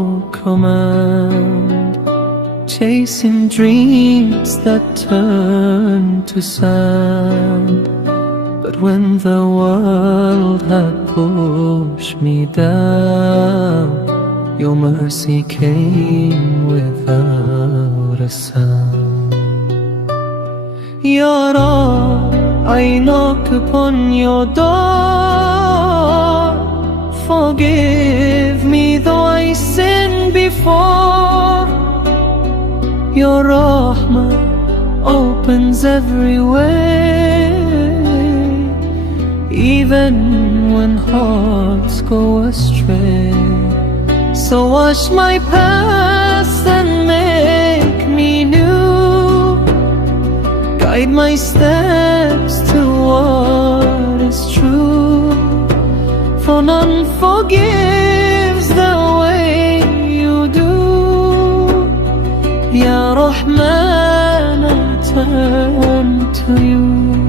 your command, chasing dreams that turn to sand. But when the world had pushed me down, your mercy came without a sound. Ya Rab, I knock upon your door. Forgive me though I sinned before. Your Rahmah opens every way, even when hearts go astray. So wash my past and make me new. Guide my steps to what is true, for none forgives the way you do. Ya Rahman, I turn to you.